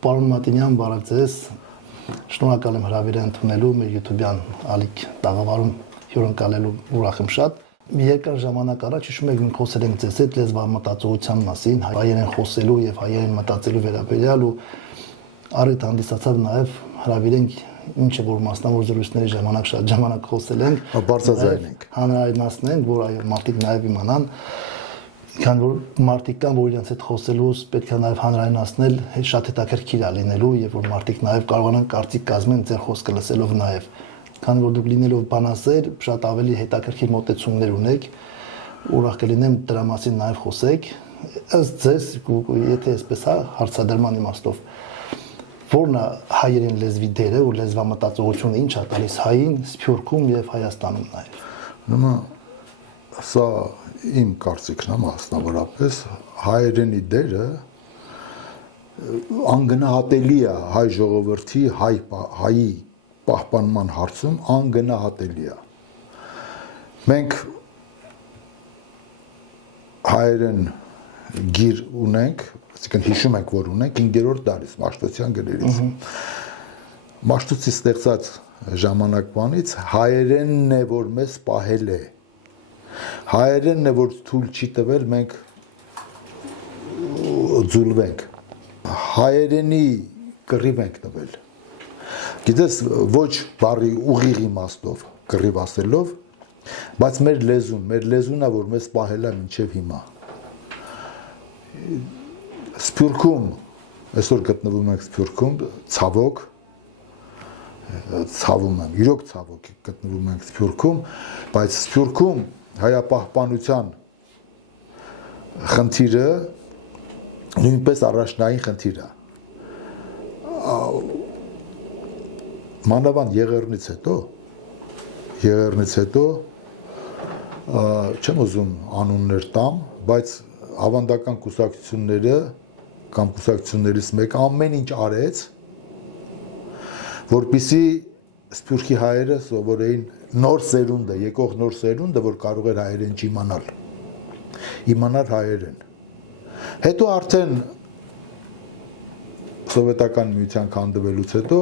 Պարոն Մատինյան, բարև ձեզ։ Շնորհակալ եմ հրավիրը ընդունելու մեր YouTube-յան ալիք տաղավարում հյուրընկալելու ուրախ եմ շատ։ Մի երկար ժամանակ առաջ հիշում եք մենք խոսել ենք ձեզ հետ լեզվամտածողության մասին, հայերեն խոսելու եւ հայերեն մտածելու վերաբերյալ ու առիթ հանդիսացավ նաեւ հրավիրենք ինչը որ մասնավոր զրույցների ժամանակ շատ ժամանակ խոսել ենք, բարձրացնենք, հանրայնացնենք, որ այո մարդիկ նաեւ իմանան, քան որ մարդիկ կան, որ իրենց հետ խոսելուց պետք է նաեւ հանրայնացնել, շատ հետաքրքիր է լինելու եւ որ մարդիկ նաեւ կարողանան կարծիք կազմեն ձեր խոսքը լսելով նաեւ, քան որ դուք լինելով բանասեր, շատ ավելի հետաքրքիր մոտեցումներ ունեք, ուրախ կլինեմ դրա մասին նաեւ խոսեք, ըստ ձեզ, եթե այսպես է հարցադրման իմաստով Որն է հայերեն լեզվի դերը ու լեզվամտածողությունը ինչ է տալիս հային, Սփյուռքում եւ Հայաստանում նաեւ։ Նոմա սա իմ կարծիքն է մասնավորապես հայերենի դերը անգնահատելի է հայ ժողովրդի հայի պահպանման հարցում անգնահատելի է։ Մենք հայերեն գիր ունենք Այսինքն հիշում ենք, որ ունենք 5-րդ դարից Մաշտոցյան գրերից։ Մաշտոցի ստեղծած ժամանակվանից հայերենն է, որ մեզ պահել է։ Հայերենն է, որ թույլ չի տվել մենք ձուլվենք։ Հայերենի կռիվ ենք տվել։ Գիտես, ոչ բարի ուղիղ իմաստով կռիվ ասելով, բայց մեր լեզուն է, որ մեզ պահել է մինչև հիմա։ Սփյուռքում, այսօր գտնվում ենք Սփյուռքում, ցավոք, ցավում եմ, իրոք ցավոք գտնվում ենք Սփյուռքում, բայց Սփյուռքում հայապահպանության խնդիրը նույնպես առաջնային խնդիր է։ Մանավանդ եղեռնից հետո չեմ ուզում անուններ տամ, բայց ավանդական կուսակցությունները կամ կուսակցություններից մեկը ամեն ինչ արեց, որպեսզի Սփյուռքի հայերը սովորեին նոր սերունդը, եկող նոր սերունդը, որ կարող էր հայերեն իմանալ հայերեն։ Հետո արդեն սովետական միության քանդվելուց հետո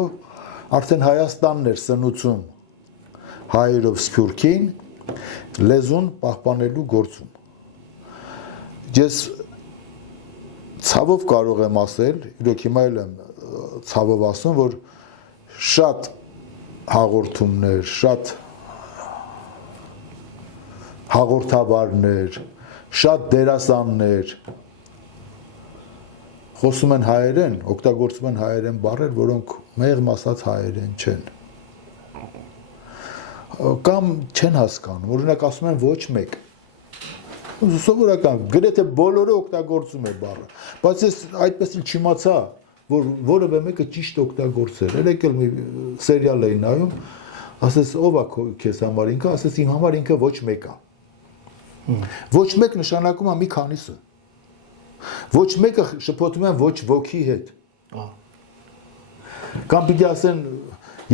արդեն Հայաստանն էր սնուցում հայերով Սփյուռքին լեզուն պահպանելու գործում։ Ես ցավով կարող եմ ասել, իրոք հիմա էլ եմ ցավով ասում, որ շատ հաղորդումներ, շատ հաղորդավարներ, շատ դերասաններ խոսում են հայերեն, օգտագործում են հայերեն բառեր, որոնք մեղմ ասած հայերեն չեն։ Կամ չեն հասկանում, օրինակ ասում են ոչ մեկ Սովորական, գրեթե բոլորը օգտագործում է բառը, բայց ես այդպես էլ չիմացա, որ որևէ մեկը ճիշտ օգտագործել։ Երեք էլ մի սերիալ էի նայում, ասես ով է քեզ համար ինքը, ասես իմ համար ինքը ոչ մեկ է։ Ոչ մեկ նշանակում է մի քանիսը։ Ոչ մեկը շփոթում են ոչ ոքի հետ։ Կամ պիտի ասեն,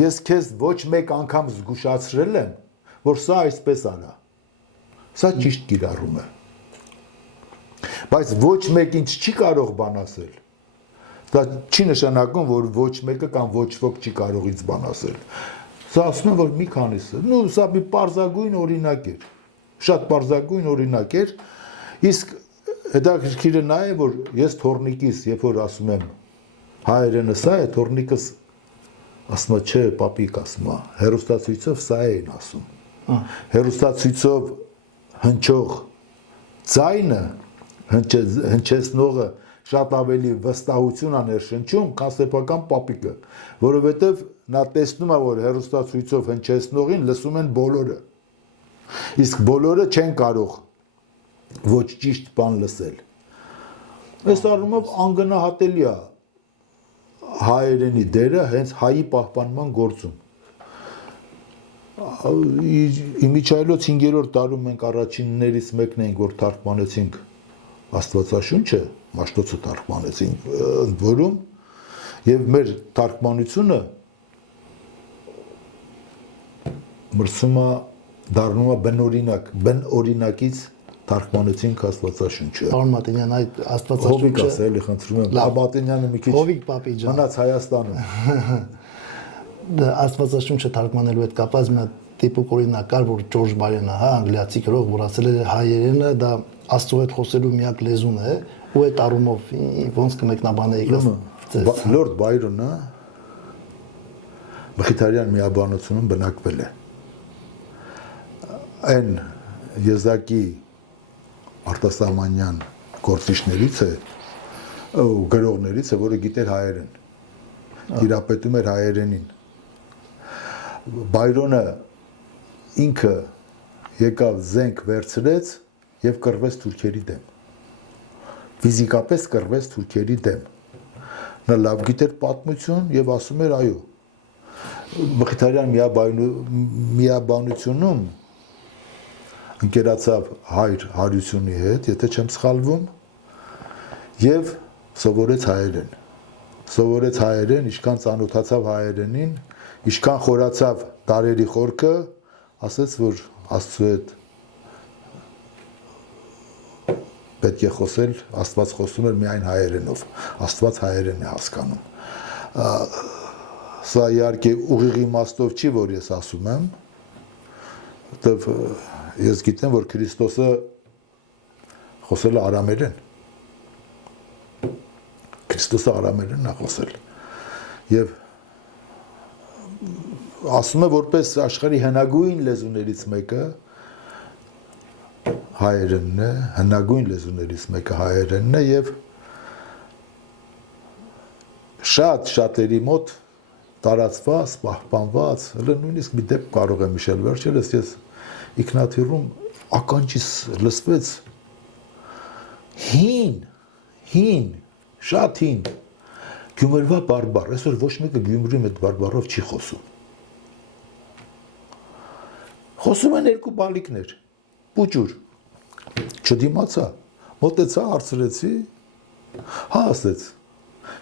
ես քեզ ոչ մեկ անգամ զգուշացրել եմ, որ սա այսպես արա։ Սա ճիշտ կիրառում է։ Բայց ոչ մեկ ինչ չի կարող բան ասել։ Դա չի նշանակում, որ ոչ մեկը կամ ոչ ոք չի կարող ինձ բան ասել։ Սա ասում եմ, որ մի քանիսը։ Սա մի պարզագույն օրինակ էր։ Շատ պարզագույն օրինակ էր։ Իսկ հետաքրքիրը նա է, որ ես թորնիկիս, երբ որ ասում եմ հայերենը սա է, թորնիկս ասում է, չէ, պապիկ ասում է, հեռուստացույցով սա էին ասում։ Հեռուստացույցով հնչող ձայնը, հնչեցնողը շատ ավելի վստահություն է ներշնչում, քան սեփական պապիկը, որովհետև նա տեսնում է, որ հեռուստացույցով հնչեցնողին լսում են բոլորը։ Իսկ բոլորը չեն կարող ոչ ճիշտ բան լսել։ Այս առումով անգնահատելի է հայերենի դերը հենց հայի պահպանման գործում։ Իմիջայլոց 5-րդ դարում մենք առաջիններից մեկն էինք, որ թարգմանեցինք Աստվածաշունչը, Մաշտոցը թարգմանեցինք ընդ որում, եւ մեր թարգմանությունը մրցում է դառնում է բնօրինակից թարգմանեցինք Աստվածաշունչը։ Պարոն Մատենյան, այդ Հովիկ Աստվածաշունչը ասել, խնդրում եմ, Մատենյանը մի քիչ Հովիկ պապի ջան, մնաց Հայաստանում։ Աստվածաշունչը թարգմանելու հետ կապված մի հատ տիպիկ օրինակ կար, որ Ջորջ Բայրոնը, հա, անգլիացի գրող, որ ասել է հայերենը դա Աստծո հետ խոսելու միակ լեզուն է, ու այդ առումով ոնց կմեկնաբանեիք ձեզ։ Լորդ Բայրոնը Մխիթարյան միաբանությունում բնակվել է։ Այն եզակի արտասահմանյան գործիչներից է, գրողներից է, որը գիտեր հայերեն, տիրապետում էր հայերենին։ Բայրոնը ինքը եկավ զենք վերցրեց եւ կռվեց թուրքերի դեմ։ Ֆիզիկապես կռվեց թուրքերի դեմ։ Նա լավ գիտեր պատմություն եւ ասում էր այո։ Մխիթարյան միաբանությունում ընկերացավ հայր Հարությունի հետ, եթե չեմ սխալվում, եւ սովորեց հայերեն։ Սովորեց հայերեն, ինչքան ծանոթացավ հայերենին, ինչքան խորացավ տարերի խորքը, ասաց, որ Աստծո հետ պետք է խոսել, Աստված խոսում էր միայն հայերենով, Աստված հայերեն է հասկանում։ Սա իհարկե ուղիղ իմաստով չի, որ ես ասում եմ, որտեվ ես գիտեմ, որ Քրիստոսը խոսել է արամերեն։ Քրիստոսը արամերենն է խոսել։ Եվ ասում է, որպես աշխարհի հնագույն լեզուներից մեկը հայերենն է, հնագույն լեզուներից մեկը հայերենն է եւ շատերի մոտ տարածված, պահպանված, հələ նույնիսկ մի դեպք կարող եմ հիշել, վերջերս ես Իգնաթիռում ականջիս լսվեց հին, շատ հին Գյումրվա բարբառ, այսօր ոչ մեկը Գյումրիում այդ բարբառով չի խոսում։ Խոսում են երկու բալիկներ, պուճուր, չդիմացա, մոտեցա, հարցրեցի, հա ասեց,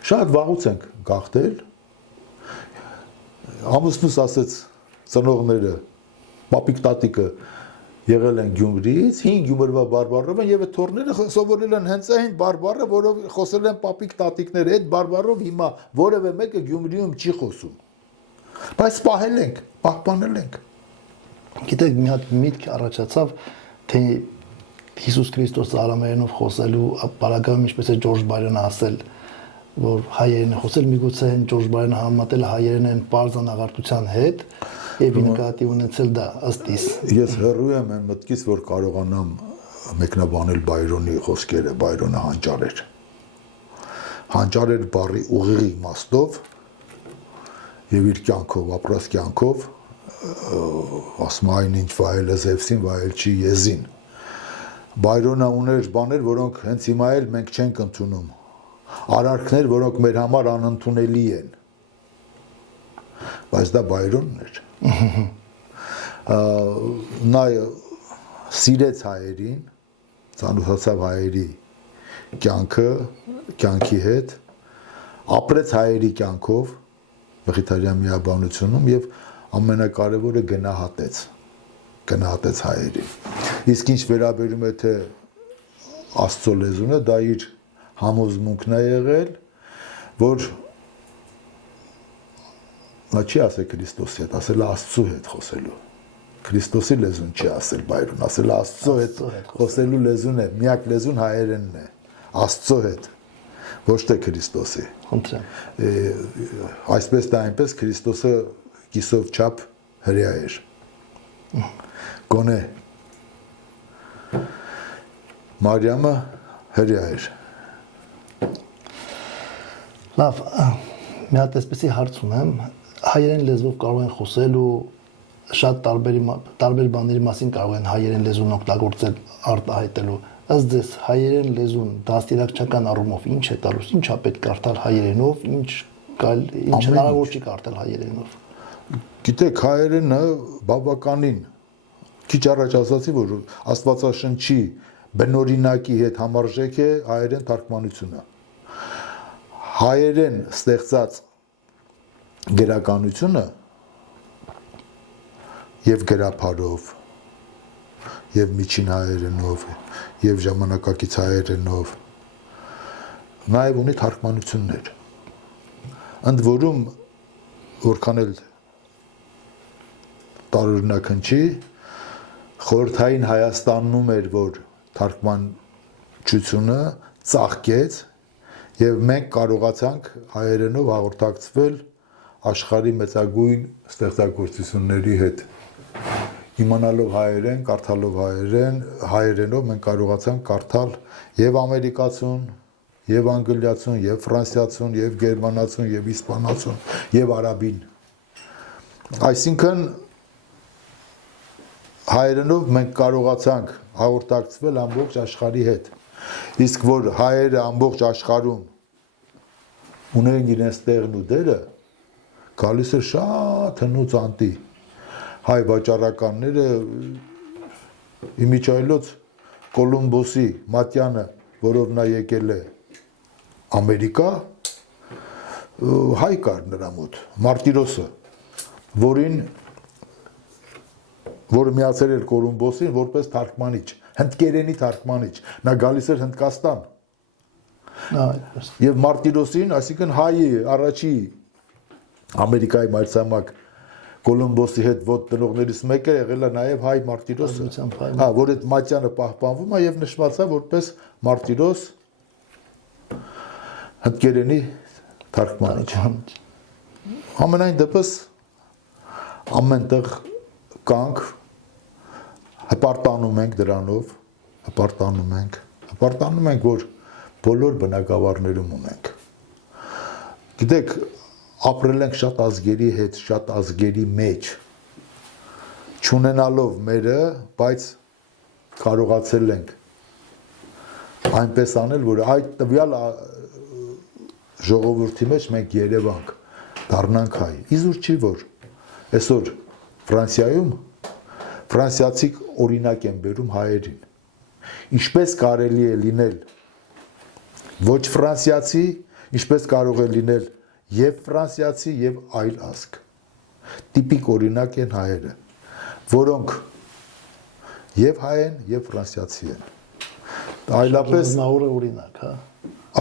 շատ վաղուց ենք գաղթել, ամուսնուս ասեց ծնողները, պապիկ տատիկը եղել են Գյումրիից, 5 Գյումրվա բարբառով են եւ այդ թորները սովորել են հենց այն բարբառը, որով խոսել են պապիկ տատիկները, այդ բարբառով հիմա որևէ մեկը Գյումրիում չի խոսում։ Բայց պահել ենք, պահպանել ենք։ Գիտեք, մի հատ միտք առաջացավ, թե Հիսուս Քրիստոսը արամերենով խոսելու բaragայում ինչպես է Ջորջ Բայրոնը ասել, որ հայերեն է խոսել, միգուցե են Ջորջ Բայրոնը համատել հայերենն պարզանաղարտության հետ եւ նկատի ունեցել դա ըստ իս։ Ես հեռու եմ այն մտքից, որ կարողանամ մեկնաբանել Բայրոնի խոսքերը, Բայրոնը հանճար էր։ Հանճար էր բառի ուղիղ իմաստով եւ իր կյանքով, ապրած կյանքով ասում այն ինչ վայել է Զևսին, վայել չի Եզին։ Բայրոնը ուներ բաներ, որոնք հենց հիմա էլ մենք չենք ընդունում։ Արարքներ, որոնք մեր համար անընդունելի են։ Բայց դա Բայրոնն էր։ Նա սիրեց հայերին, ծանոթացավ հայերի կյանքի հետ, ապրեց հայերի կյանքով, Մխիթարյան միաբանությունում եւ ամենակարևորը գնահատեց հայերին։ Իսկ ինչ վերաբերում է թե Աստծո լեզունը, դա իր համոզմունքն է եղել, որ նա չի ասել Քրիստոսի հետ, ասել Աստծո հետ խոսելու։ Քրիստոսի լեզուն չի ասել Բայրոն, ասել Աստծո հետ խոսելու լեզուն է, միակ լեզուն հայերենն է, Աստծո հետ, ոչ թե Քրիստոսի։ Խնդրեմ։ Այսպես թե այնպես Քրիստոսը կիսով չափ հրեա էր։ Գոնե Մարիամը հրեա էր։ Լավ, մի հատ այսպեսի հարց ունեմ, հայերեն լեզվով կարող են խոսել ու շատ տարբեր բաների մասին կարող են հայերեն լեզուն օգտագործել արտահայտելու։ Ըստ ձեզ հայերեն լեզուն դաստիարակչական առումով ինչ է տալուս, ինչ է պետք կարդալ հայերենով, ինչ հնարավոր չի կարդալ հայերենով։ Գիտեք, հայերենը բավականին քիչ առաջ ասացի, որ Աստվածաշնչի բնօրինակի հետ համարժեք է հայերեն թարգմանությունը։ Հայերեն ստեղծած գրականությունը եւ գրափարով եւ միջին հայերենով, եւ ժամանակակից հայերենով։ Նաեւ ունի թարգմանություններ։ Ընդ որում որքան էլ տարօրինակ հնչի, խորհրդային Հայաստանում էր, որ թարգմանչությունը ծաղկեց եւ մենք կարողացանք հայերենով հաղորդակցվել աշխարհի մեծագույն ստեղծագործությունների հետ։ Իմանալով հայերեն, կարդալով հայերենով մենք կարողացանք կարդալ եւ ամերիկացուն, եւ անգլիացուն, եւ ֆրանսիացուն, եւ գերմանացուն, եւ իսպանացուն, եւ արաբին։ Այսինքն հայերենով մենք կարողացանք հաղորդակցվել ամբողջ աշխարհի հետ։ Իսկ որ հայերը ամբողջ աշխարհում ունեն իրենց տեղն ու դերը, գալիս է շատ հնուց անտի։ Հայ վաճառականները իմիջայլոց Կոլումբոսի Մատյանը, որով նա եկել է Ամերիկա, հայ կար նրա մոտ, Մարտիրոսը, որը միացել էր Կոլումբոսին որպես թարգմանիչ, հնդկերենի թարգմանիչ, նա գալիս էր Հնդկաստան։ Եվ Մարտիրոսին, այսինքն հայի առաջի Ամերիկայի մայրցամաք Կոլումբոսի հետ ոտ տնողներից մեկը եղել է նաև հայ Մարտիրոսը, որ այդ Մատյանը պահպանվում է եւ նշված է որպես Մարտիրոս հնդկերենի թարգմանիչ։ Ամենայն դեպս ամենտեղ կանք հպարտանում ենք դրանով, հպարտանում ենք, որ բոլոր բնակավարներում ունենք։ Գիտեք, ապրել ենք շատ ազգերի հետ, շատ ազգերի մեջ, չունենալով մերը, բայց կարողացել ենք այնպես անել, որ այդ տվյալ ժողովրդի մեջ մենք երևանք, դառնանք հայ։ Իզուր չի, որ այսօր Ֆրանսիայում ֆրանսիացիք օրինակ են բերում հայերին։ Ինչպես կարելի է լինել ոչ ֆրանսիացի, ինչպես կարող է լինել եւ ֆրանսիացի եւ այլ ազգ։ Տիպիկ օրինակ են հայերը, որոնք եւ հայ են եւ ֆրանսիացի են։ Այլապես Ազնավուրը օրինակ, հա։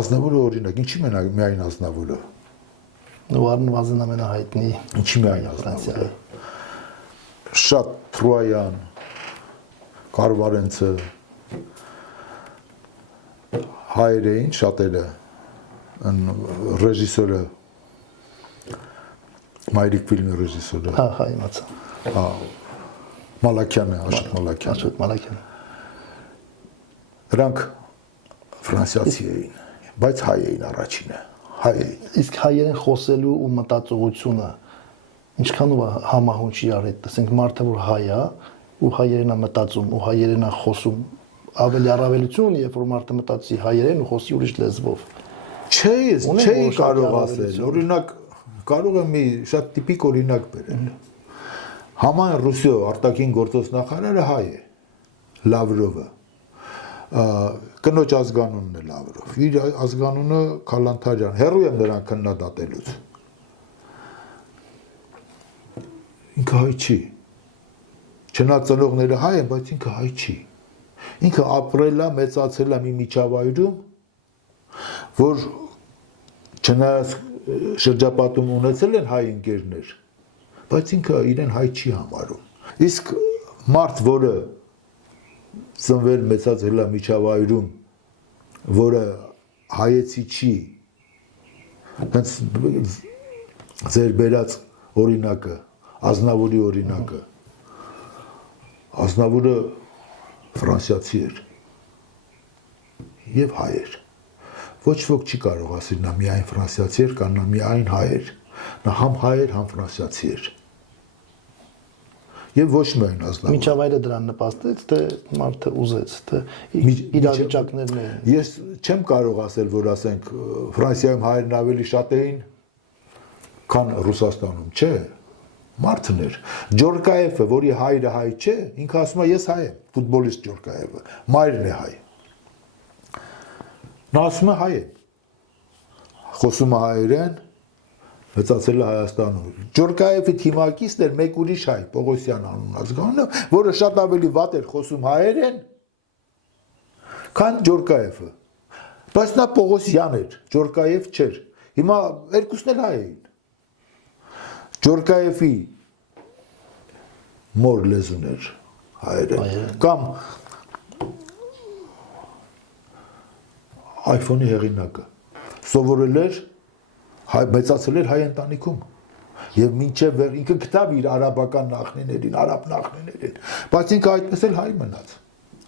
Ազնավուրը օրինակ, ինչի միայն Ազնավուրը։ Ու առնվազն ամենահայտնի Ինչի միայն Ազնավուրը։ Շատ Թրոյան, Կարվարենցը հայեր էին շատերը, ռեժիսորը Մայրիկ ֆիլմի ռեժիսորը։ Հա, իմացա։ Մալաքյանը, Աշոտ Մալաքյանը։ Նրանք ֆրանսիացի էին, բայց հայ էին առաջինը, հայ էին։ Իսկ հայերեն խոսելու ու մտածողությունը ինչքանով համահունչ իրար հետ, ասենք մարդը որ հայ է ու հայերեն է մտածում ու հայերեն է խոսում, ավելի առավելություն, երբ որ մարդը մտածի հայերեն ու խոսի ուրիշ լեզվով։ Չէի կարող ասել, օրինակ կարող եմ մի շատ տիպիկ օրինակ բերել։ Haman Ռուսիո արտաքին գործոս նախարարը հայ է, Լավրովը։ Կնոջ ազգանունն է Լավրով։ Իր ազգանունը Քալանթարյան։ Հերոյ եմ նրան քննադատելուց։ Ինքը հայ չի։ Չնայած ծնողները հայ են, բայց ինքը հայ չի։ Ինքը ապրել է, մեծացել է մի միջավայրում, որ չնայած շրջապատում ունեցել են հայ ընկերներ, բայց ինքը իրեն հայ չի համարում։ Իսկ մարդ, որը ծնվել մեծացել է միջավայրում, որը հայեցի չի, հենց ձեր բերած օրինակը, Ազնավուրի օրինակը, Ազնավուրը ֆրանսիացի էր եւ հայ էր։ Ոչ ոք չի կարող ասել նա միայն ֆրանսիացի էր կամ նա միայն հայ էր։ Նա համ հայ էր, համ ֆրանսիացի էր։ Եվ ոչ միայն Ազնավուրը։ Միջավայրը դրան նպաստեց, թե մարդը ուզեց, թե իրավիճակներն էին։ Ես չեմ կարող ասել, որ ասենք Ֆրանսիայում հայերն ավելի շատ էին, քան Ռուսաստանում, չէ։ Մարդն էր։ Ջորկաևը, որի հայրը հայ չէ, ինքը ասում է ես հայ եմ, ֆուտբոլիստ Ջորկաևը, մայրն է հայ։ Նա ասում է հայ եմ։ Խոսում է հայերեն, մեծացել է Հայաստանում։ Ջորկաևի թիմակիցն էր մեկ ուրիշ հայ, Պողոսյան անուն ազգանունը, որը շատ ավելի վատ էր խոսում հայերեն, քան Ջորկաևը։ Բայց նա Պողոսյան էր, Ջորկաև չէր։ Հիմա երկուսն էլ հայ էին։ Ջորկաևի մոր լեզուն էր հայերեն, կամ iPhone-ի հեղինակը սովորել էր մեծացել էր հայ ընտանիքում եւ մինչեւ վեր ինքը գտավ իր արաբական նախնիներին, արաբ նախնիներին, բայց ինքը այդպես էլ հայ մնաց։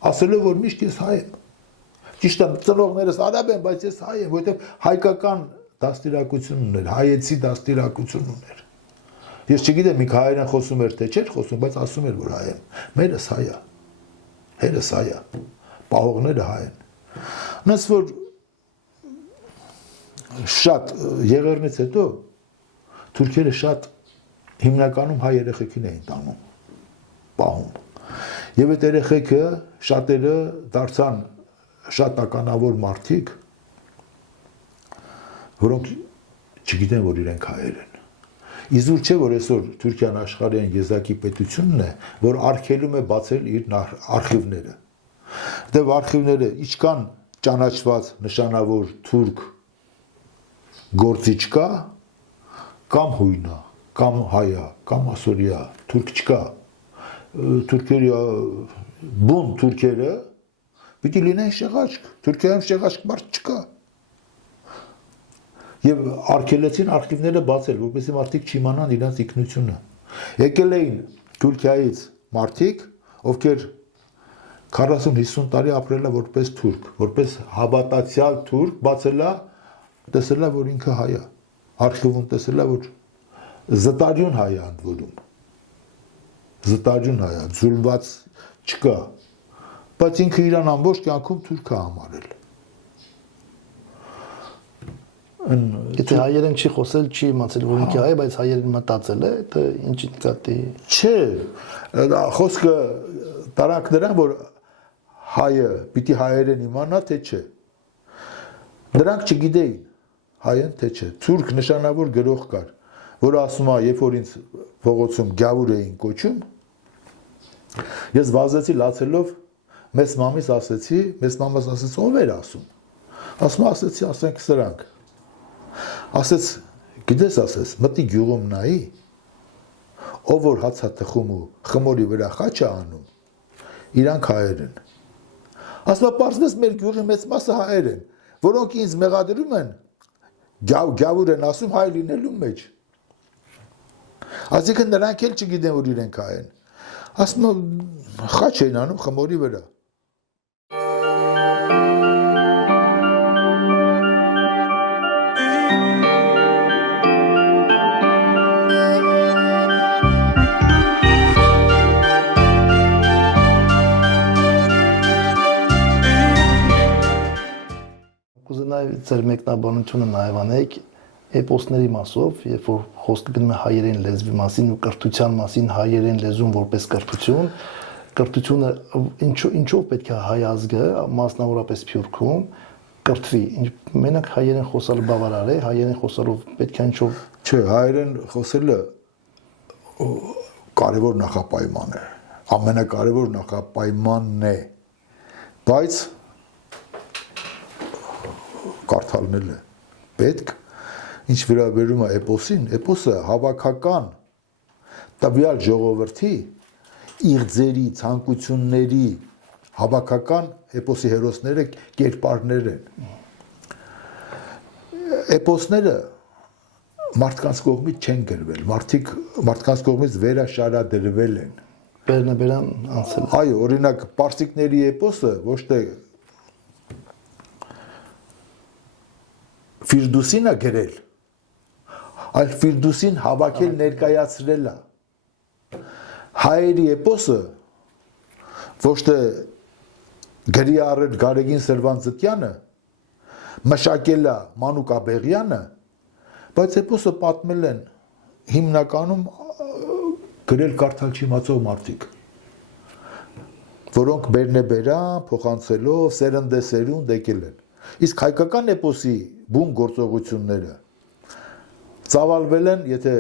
Ասելով որ միշտ ես հայ եմ։ Ճիշտ է, ծնողներս արաբ են, բայց ես հայ եմ, որովհետեւ հայկական դաստիարակություն ուներ, հայեցի դաստիարակություն ուներ։ Ես չգիտեմ ինքը հայերեն խոսում էր թե չէր խոսում, բայց ասում էր որ հայ եմ։ Մերս հայ է։ Հերս հայ է։ Պահողները հայ են։ Նույնիսկ որ շատ եղերնից հետո թուրքերը շատ հիմնականում հայ երեխեքին էին տանում, պահում։ Եվ այդ երեխեքը շատերը դարձան շատ ականավոր մարդիկ, որոնք չգիտեն, որ իրենք հայեր են։ Իզուր չէ, որ այսօր Թուրքիան աշխարհային եզակի պետությունն է, որ արգելում է բացել իր արխիվները։ Դե արխիվները ինչքան ճանաչված նշանավոր թուրք գործիչ կա, կամ հույնա, կամ հայա, կամ ասորիա, թուրք չկա, թուրքերի բուն թուրքերը պիտի լինեն շեղաշկ, Թուրքիայում շեղաշկ մարդ չկա։ Եվ արգելեցին արխիվները բացել, որպեսզի մարդիկ չիմանան իրենց ինքնությունը։ Եկել էին Թուրքիայից մարդիկ, ովքեր 40-50 տարի ապրել է որպես թուրք, որպես հավատացյալ թուրք, բացելա տեսել է, որ ինքը հայ է, արխիվում տեսել է, որ զտարյուն հայ է ընդվորում, զտարյուն հայ է, ձուլված չկա, բայց ինքը իրան ամբողջ կյանքում թուրք է համարել։ Եթե հայերեն չի խոսել, չի իմացել, որ ինքը հայ է, բայց հայերեն մտածել է, դա ինչ նկատի։ Չէ, խոսքը տարանք նրան, որ հայը պիտի հայերեն իմանա, թե չէ։ Նրանք չգիտեին հայ են թե չէ։ Թուրք նշանավոր գրող կար, որը ասում է, երբ որ ինձ փողոցում գավուր էին կոչում, ես վազեցի լացելով մեծ մամիս ասեցի, մեծ մամաս ասեց, ով էր ասում։ Ասում ասեցի, ասենք սրանք։ Ասեց, գիտես ասես, մտի գյուղում նայի, ով որ հացա թխում ու խմորի վրա խաչ է անում, իրանք հայեր են։ Ասում պարզվեց մեր գյուղի մեծ մասը հայեր են, որոնք ինձ մեղադրում են, գավուր են ասում հայ լինելու մեջ։ Այսինքն նրանք էլ չգիտեն, որ իրենք հայ են։ Ասում խաչ են անում խմորի վրա։ Կուզենայի ձեր մեկնաբանությունը նաև անեք էպոսների մասով, երբ որ խոսքը գնում է հայերեն լեզվի մասին ու կրթության մասին, հայերեն լեզուն որպես կրթությունը ինչով պետք է հայ ազգը, մասնավորապես Սփյուռքում, կրթվի։ Մենակ հայերեն խոսալը բավարար է, հայերեն խոսալով պետք է ինչով։ Չէ, հայերեն խոսելը կարևոր նախապայման է, ամենակարևոր նախապայմանն է, բայց կարդալն է պետք, ինչ վերաբերում է էպոսին, էպոսը հավաքական տվյալ ժողովրդի իղձերի, ցանկությունների հավաքական էպոսի հերոսները կերպարներ են։ Էպոսները մարդկանց կողմից չեն գրվել, մարդկանց կողմից վերաշարադրվել են։ Բերնաբերան անցել։ Այո, օրինակ պարսիկների էպոսը ոչ թե Ֆիրդուսին է գրել, այլ Ֆիրդուսին հավաքել ներկայացրել է։ Հայերի էպոսը ոչ թե գրի առել Գարեգին Սրվանձտյանը, մշակել է Մանուկ Աբեղյանը, բայց էպոսը պատմել են հիմնականում գրել կարդալ չիմացող մարդիկ, որոնք բերնեբերան, փոխանցելով, սերնդեսերունդ եկել են։ Իսկ հայկական էպոսի բուն գործողությունները Ծավալվել են, եթե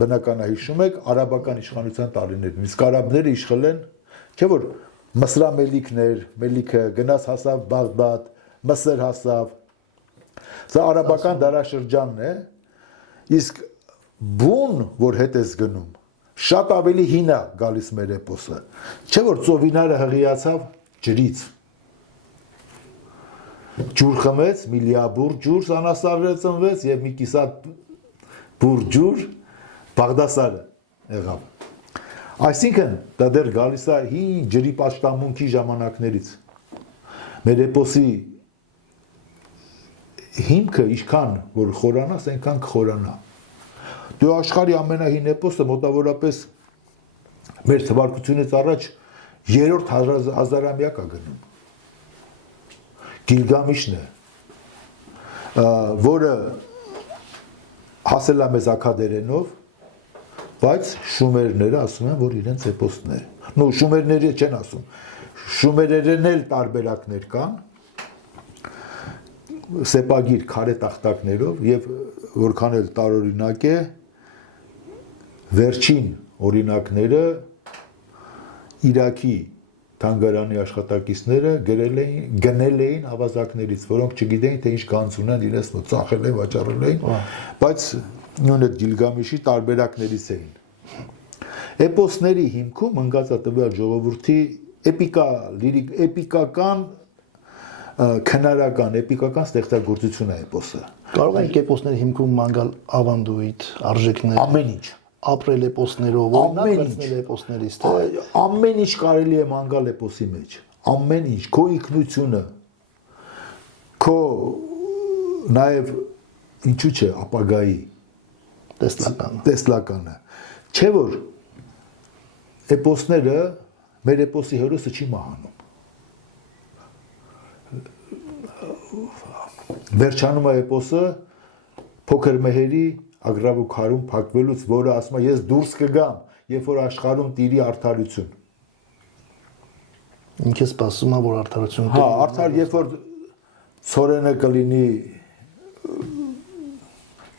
բնական է հիշում եք, արաբական իշխանության տարիներն, իսկ արաբները իշխել են, չէ՞ որ մսրամելիքներ, մելիքը գնաց հասավ Բաղդադ, Մսր հասավ, սա արաբական դարաշրջանն է, իսկ բուն, որ հետ ես գնում, շատ ավելի հին է գալիս մեր էպոսը, չէ՞ որ ծովինարը հղիացավ ջրից, ջուր խմեց, մի լիաբուր ջուր սանասարը ծնվեց և մի կիսատ բուր ջուր Բաղդասարը եղավ։ Այսինքն, դա դեռ գալիս է հին ջրի պաշտամունքի ժամանակներից։ Մեր էպոսի հիմքը ինչքան, որ խորանաս, այնքան կխորանա։ Դու աշխարհի ամենահին էպոսը մոտավորապես մեր թվարկությունից առաջ 3-րդ հազարամյակ է գնում։ Գիլգամիշն է, որը հասել է մեզ աքադերենով, բայց շումերները ասում են, որ իրենց էպոսն է։ Նո, շումերները չեն ասում։ Շումերերեն էլ տարբերակներ կան, սեպագիր քարե տախտակներով եւ որքան էլ տարօրինակ է, վերջին օրինակները Իրաքի թանգարանի աշխատակիցները գնել էին ավազակներից, որոնք չգիտեին, թե ինչ գանձ ունեն իրենց մոտ, ծախել են, վաճառել էին, բայց նույն այդ Գիլգամիշի տարբերակներից էին։ Էպոսների հիմքում ընկած է տվյալ ժողովրդի էպիկական քնարական, էպիկական ստեղծագործություն է էպոսը։ Կարող ենք էպոսների հիմքում մանգալ ավանդույթ, արժեքներ, ամեն ինչ, ապրել էպոսներով, օրինակ վերցնել էպոսներից, թե ամեն ինչ կարելի է մանգալ էպոսի մեջ, ամեն ինչ, քո ինքնությունը, քո նաև ինչու՞ չէ ապագայի տեսլականը, չէ՞ որ էպոսները մեր էպոսի հերոսը չի մահանում։ Վերջանում է էպոսը փոքր մեհերի ագրավու քարում փակվելուց, որը ասում է ես դուրս կգամ, երբ որ աշխարհում տիրի արդարություն։ Ինքը սպասում է, որ արդարություն Հա, արդար, երբ որ ցորենը կլինի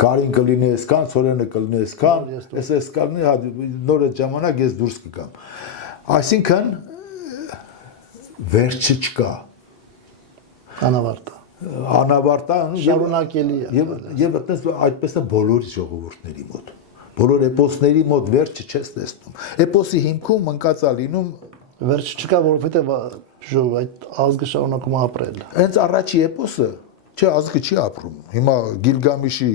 Կարին կլինի այսքան, ցորենը կլինի այսքան, այսքան, հա, նոր այդ ժամանակ ես դուրս կգամ։ Այսինքն վերջը չկա։ Անավարտա, շարունակելի է։ Եվ այդպես է բոլոր ժողովուրդների մոտ։ Բոլոր էպոսների մոտ վերջը չես տեսնում։ Էպոսի հիմքում ընկած է լինում վերջ չկա, որովհետև այդ ազգը շարունակում է ապրել։ Հենց առաջի էպոսը, չէ, ազգը չի ապրում։ Հիմա Գիլգամիշի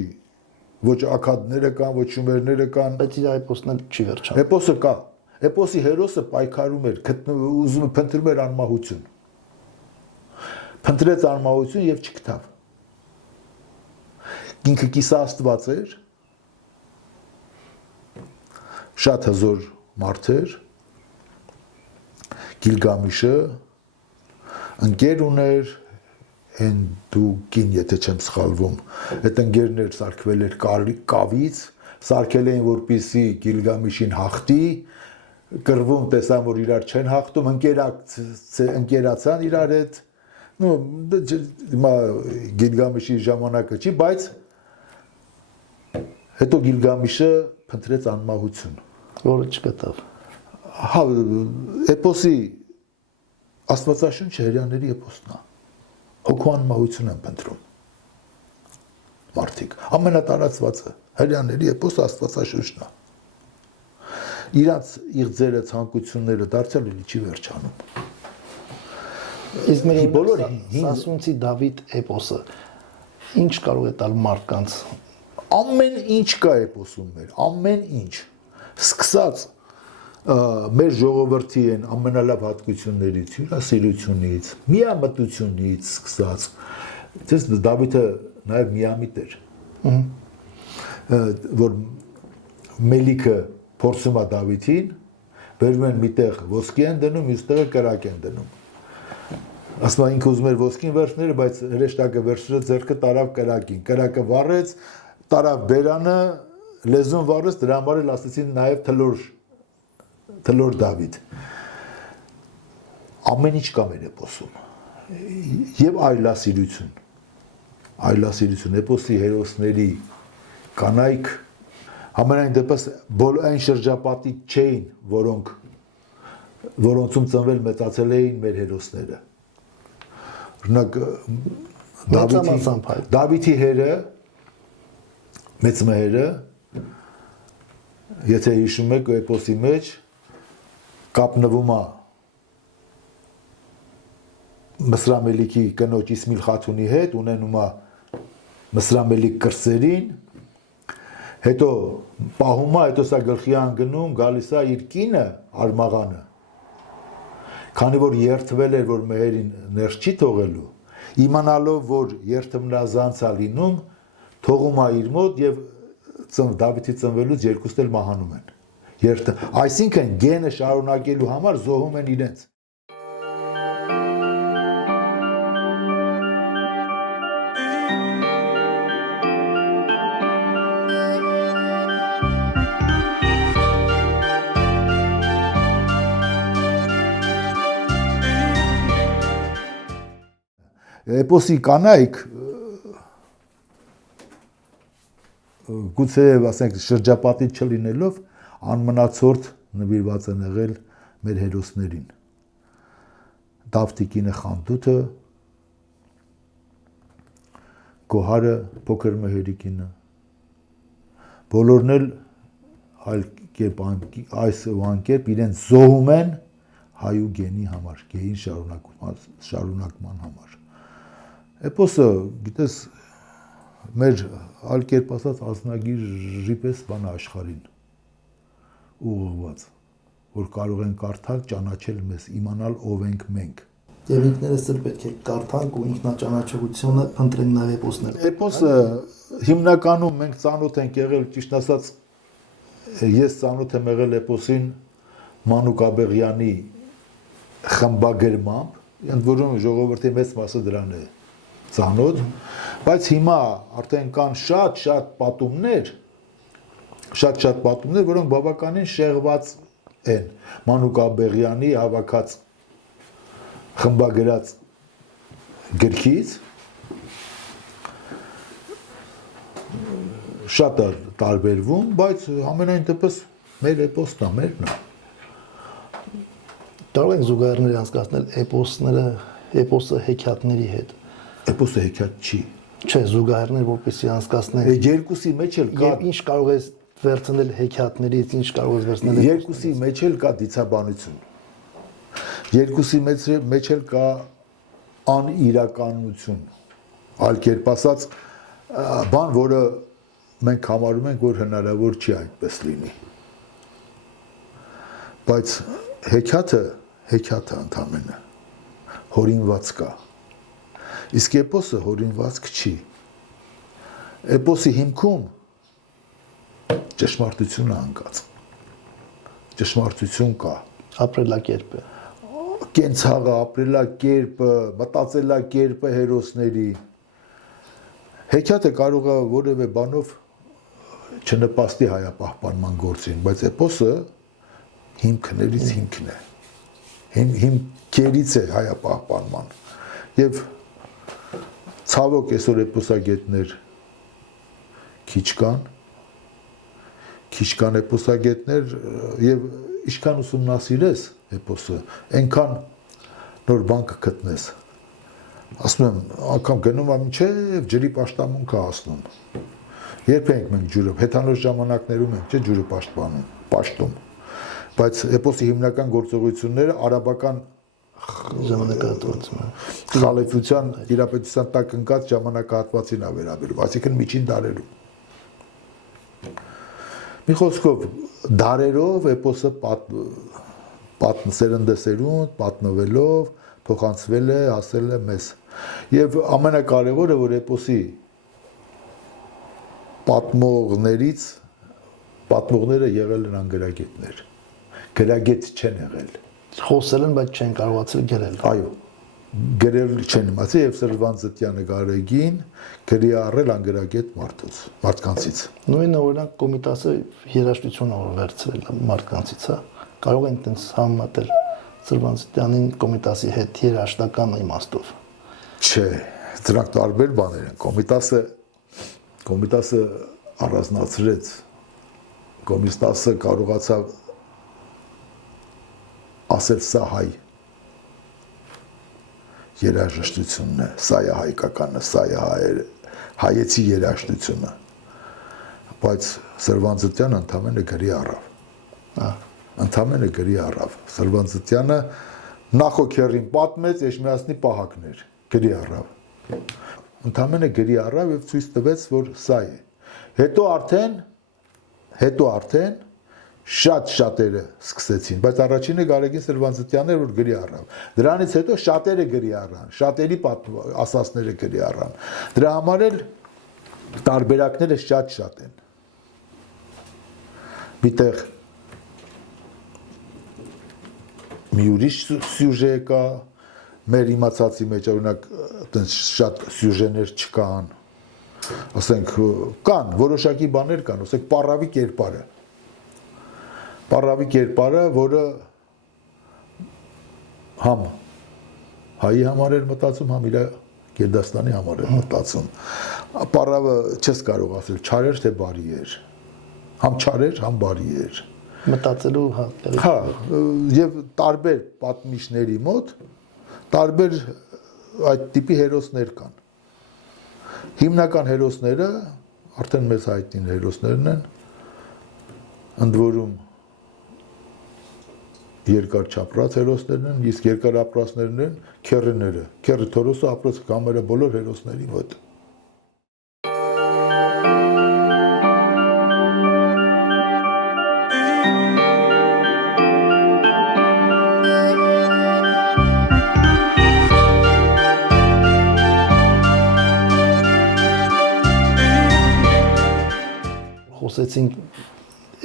ոչ աքադները կան, ոչ շումերները կան, բայց իր էպոսն էլ չի վերջանում։ Էպոսը կա։ Էպոսի հերոսը պայքարում էր, ուզում փնտրում էր անմահություն։ Փնտրեց անմահություն եւ չգտավ։ Ինքը կիսաստված էր, շատ հզոր մարդ էր, Գիլգամիշը ընկեր ուներ, Հենդուկին, եթե չեմ սխալվում, այդ ընկերներ սարքվել էր կավից, սարքել էին, որպեսզի Գիլգամիշին հաղթի, կռվում տեսան, որ իրար չեն հաղթում, ընկերացան իրար հետ, հիմա Գիլգամիշի ժամանակը չի, բայց հետո Գիլգամիշը փնտրեց անմահություն, որը չգտավ։ Հա, էպոսի Աստվածաշունչը հրյաների էպոսն է։ Հոգու անմահություն են փնտրում մարդիկ։ Ամենատարածվածը հրյաների էպոսը Աստվածաշունչն է։ Իրանց իղձերը ցանկությունները դարձյալ էլի չի վերջանում։ Իսկ մեր բոլոր Սասունցի Դավիթ էպոսը ինչ կարող է տալ մարդկանց։ Ամեն ինչ կա էպոսում մեր, ամեն ինչ։ Սկսած մեր ժողովրդի են ամենալավ հատկություններից, հյուրասիրությունից, միամտությունից սկսած։ Դες Դավիթը նաև միամիտ էր։ Որ մելիքը փորձում է Դավիթին, բերում են միտեղ ոսկի են դնում, մյուս տեղը կրակ են դնում։ Ասում է ինքը ուզում էր ոսկին վերցնել, բայց հրեշտակը վերցրեց ձեռքը տարավ կրակին։ Կրակը վառեց, տարավ բերանը, լեզուն վառեց, դրա համար էլ ասեցին նաև Թլոր Դավիթ։ Ամեն ինչ կա մեր էպոսում։ Եվ այլասիրություն, էպոսի հերոսների կանայք համենայն դեպս այն շրջապատի չէին, որոնցում ծնվել մեծացել էին մեր հերոսները։ Օրինակ Դավիթի հերը, մեծ մհերը, եթե հիշում եք էպոսի մեջ կապնվում է Մսրամելիքի կնոջ Իսմիլ Խաթունի հետ, ունենում է Մսրամելիք կրսերին, հետո պահում է, հետո սա գլխի անգնում, գալիս է իր կինը Արմաղանը, քանի որ երթվել էր, որ մհերին ներս չի թողելու, իմանալով, որ երթմնազանց է լինում, թողում է իր մոտ և Դավիթի ծնվելուց երկուսն էլ մահանում են։ Այսինքն գենը շարունակելու համար զոհում են իրենց։ Էպոսի կանայք գուցե ասենք շրջապատից չլինելով անմնացորդ նվիրված են եղել մեր հերոսներին։ Դավթի կինը Խանդութը, Գոհարը փոքր մհերի կինը, բոլորն էլ այս կերպ իրենց զոհում են հայու գենի համար, գեին շարունակման համար։ Էպոսը, գիտես, մեր այլ կերպ ասած ազնագիրի պես բան աշխարհին ուղղված, որ կարող են կարդալ, ճանաչել մեզ, իմանալ ով ենք մենք։ Եվ ինքներս էլ պետք է կարդանք ու ինքնաճանաչողությունը փնտրենք նաև էպոսներ։ Էպոսը հիմնականում մենք ծանոթ ենք եղել, ճիշտ ասած, ես ծանոթ եմ եղել էպոսին Մանուկ Աբեղյանի խմբագրմամբ, ընդ որում ժողովրդի մեծ մասը դրան է ծանոթ, բայց հիմա արդեն կան շատ պատումներ, որոնք բավականին շեղված են Մանուկ Աբեղյանի հավաքած խմբագրած գրքից, շատ է տարբերվում, բայց ամենայն դեպս մեր էպոսն է, մերն է։ Կարող ենք զուգահեռներ անցկացնել էպոսը հեքիաթների հետ։ Էպոսը հեքիաթ չի։ Չէ, զուգահեռներ որպեսզի անցկացնենք։ Երկուսի մեջ էլ կա։ Ինչ կարող ես վերցնել հեքիաթներից, ինչ կարող ես վերցնել։ Երկուսի մեջ էլ կա դիցաբանություն։ Երկուսի մեջ էլ կա անիրականություն։ Այլ կերպ ասած, բան, որը մենք համարում ենք, որ հնարավոր չի այդպես լինի։ Բայց հեքիաթը ընդամենը հորինված կա։ Իսկ էպոսը հորինվածք չի։ Էպոսի հիմքում ճշմարտություն է անկած։ Ճշմարտություն կա։ Ապրելակերպը։ Կենցաղը, ապրելակերպը, մտածելակերպը հերոսների։ Հեքիաթը կարող է որևէ բանով չնպաստի հայապահպանման գործին, բայց էպոսը հիմքներից հիմքն է։ Հիմքերից է հայապահպանման։ Եվ ցավոք այսօր էպոսագետներ քիչ կան էպոսագետներ եւ ինչքան ուսումնասիրես էպոսը, այնքան նոր բան կգտնես։ Ասում եմ, անգամ գնում եմ մինչև ջրի պաշտամունք է ասնում։ Երբ ենք մենք ջուրը, հեթանոս ժամանակներում ենք, չէ, ջուրը պաշտում։ Բայց էպոսի հիմնական գործողությունները արաբական ժամանակահատվածում խալիֆության տիրապետության տակ ընկած ժամանակահատվածին է վերաբերում, այսինքն միջին դարերում։ Մի խոսքով դարերով էպոսը սերնդեսերունդ պատմվելով փոխանցվել է, հասել է մեզ։ Եվ ամենակարևորը, որ էպոսի պատմողները եղել են անգրագետներ։ Գրագետ չեն եղել։ Խոսել են, բայց չեն կարողացել գրել։ Այո, գրել չեն իմացել եւ Սրվան Զտյանը Գարեգին գրի առել անգրագետ մարդկանցից։ Նույնը օրինակ Կոմիտասը երաժշտություն ա վերցրել մարդկանցից, հա։ Կարող են այդպես համեմատել Սրվան Զտյանին Կոմիտասի հետ երաժշտական իմաստով։ Չէ, դրանք տարբեր բաներ են։ Կոմիտասը առանձնացրեց Կոմունիստասը կարողացավ ասել սա հայ երաժշտությունն է, սա է հայկականը, սա է հայեցի երաժշտությունը, բայց Սրվանձյանը ընդամենը գրի առավ, Սրվանձյանը նախոքերին պատմեց Էջմիածնի պահակներ, գրի առավ, ընդամենը գրի առավ և ցույց տվեց, որ սա է, հետո արդեն շատերը սկսեցին, բայց առաջինը Գարեգին Սրվանձյանն էր, որ գրի առավ, դրանից հետո շատերը գրի առան, շատերի ասածները գրի առան, դրա համար էլ տարբերակները շատ են, միտեղ մի ուրիշ սյուժե կա, մեր իմացածի մեջ օրինակ շատ սյուժեներ չկան, ասենք կան, որոշակի բաներ կան, ասենք Պառավի կերպարը, որը համ հայի համար էր մտածում, համ իր Գերդաստանի համար էր մտածում, Պառավը չես կարող ասել, չար էր, թե բարի էր, համ չար էր, համ բարի էր, մտածելու հա, և տարբեր պատմիչների մոտ, տարբեր այդ տիպի հերոսներ կան, հիմնական հերոսները, արդեն մեզ հայտնի հերոսներն են, ընդ որում երկար չապրած հերոսներն են, իսկ երկար ապրածներն են քեռիները, քեռի Թորոսը ապրած կամերը բոլոր հերոսների մոտ։ Խոսեցինք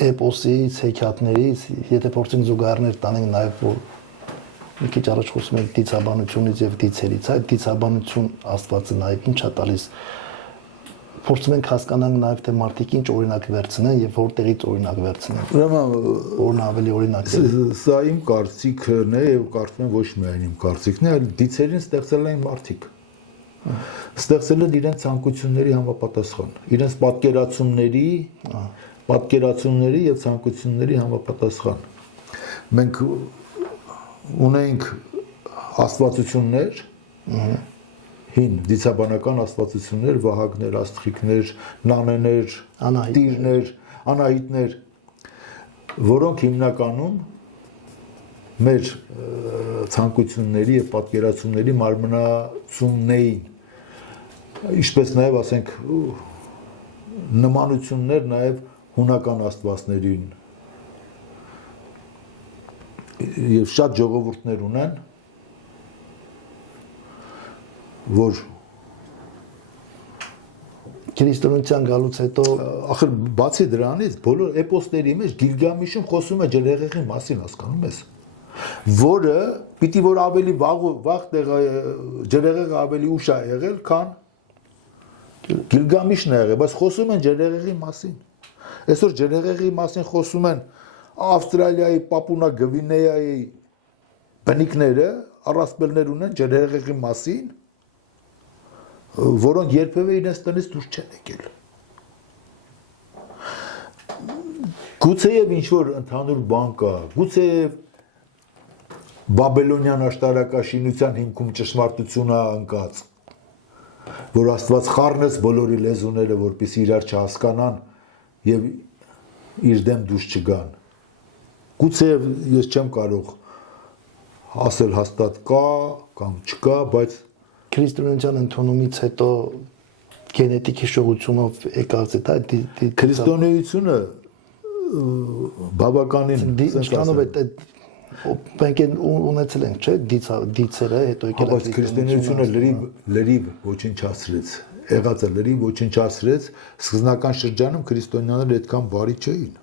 էպոսից, հեքիաթներից, եթե փորձենք զուգահեռներ տանենք նաև, որ մի քիչ առաջ խոսում ենք դիցաբանությունից և դիցերից, այդ դիցաբանություն Աստվածը նաև ինչ է տալիս, փորձում ենք հասկանանք նաև, թե մարդիկ ինչ օրինակ վերցնեն և որտեղից օրինակ վերցնեն, որն ավելի օրինակ է։ Սա իմ կարծիքն է և կարծում եմ ոչ միայն իմ կարծիքն է, այլ դիցերին ստեղծել են մարդիկ, ստեղծել են իրենց ցանկությունների համապատասխան, իրենց պատկերացումների և ցանկությունների համապատասխան։ Մենք ունենք աստվածություններ, հին դիցաբանական աստվածություններ, վահագներ, աստղիկներ, նանեներ, տիրներ, անահիտներ, որոնք հիմնականում մեր ցանկությունների և պատկերացումների մարմնացումն էին, ինչպես նաև ասենք նմանություններ նաև հունական աստվածներին և շատ ժողովուրդներ ունեն, որ քրիստոնեության գալուց հետո ախր բացի դրանից բոլոր էպոսների մեջ Գիլգամեշում խոսում է ջրհեղեղի մասին, հասկանում ես, որը պիտի որ ավելի վաղ ջրհեղեղը ավելի ուշ է եղել, քան Գիլգամեշն է եղել, բայց խոսում են ջրհեղեղի մասին։ Այսօր ջրհեղեղի մասին խոսում են Ավստրալիայի, Պապուա Գվինեայի բնիկները, առասպելներ ունեն ջրհեղեղի մասին, որոնք երբևէ իրենց տնից դուրս չեն եկել։ Գուցեև ինչ-որ ընդհանուր բան կա, գուցեև Բաբելոնյան աշտարակաշինության հիմքում ճշմարտություն է ընկած, որ Աստված խառնեց բոլորի լեզուները, որպեսզի իրար չհասկանան և իր դեմ դուրս չգան։ Գուցեև ես չեմ կարող ասել հաստատ կա կամ չկա, բայց քրիստոնեության ընդունումից հետո գենետիկ հիշողությունով եկած է, քրիստոնեությունը բավականին ինչքանով է մենք ունեցել ենք, չէ, դիցերը, հետո եկել է քրիստոնեությունը լրիվ ոչնչացրեց, եղածը լրիվ ոչնչացրեց, սկզբնական շրջանում քրիստոնյաները այդքան բարի չէին։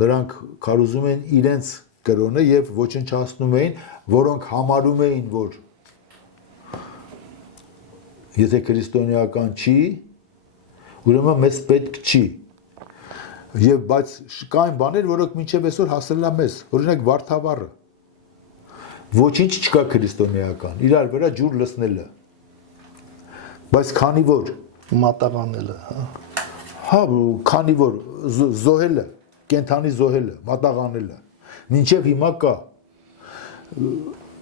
Նրանք քարոզում էին իրենց կրոնը եւ ոչնչացնում էին, որոնք համարում էին, որ եթե քրիստոնեական չի, ուրեմն մեզ պետք չի։ Եվ բայց կային բաներ, որոնք մինչև այսօր հասել են մեզ, օրինակ Վարդավառը։ Ոչինչ չկա քրիստոնեական, իրար վրա ջուր լցնելը։ Բայց քանի որ մատաղանելը, Հա, քանի որ զոհելը, կենթանի զոհելը, մատաղանելը, մինչև հիմա կա,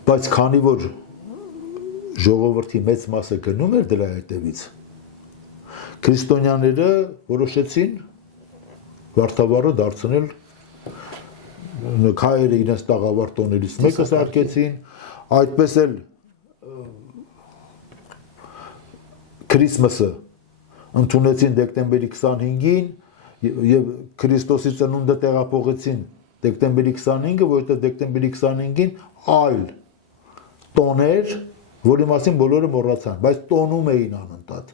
բայց քանի որ ժողովրդի մեծ մասը գնում էր դրա հետևից, քրիստոնյաները որոշեցին վարդավառը դարձնել քայերը իրենց տաղավար տոներից մեկը սարքեցին, այդպես էլ Քրիսմասը ընդունեցին դեկտեմբերի 25-ին եւ Քրիստոսի ծնունդը տեղափոխեցին դեկտեմբերի 25-ը, որովհետեւ դեկտեմբերի 25-ին այլ տոներ, որի մասին բոլորը մոռացան, բայց տոնում էին անընդհատ,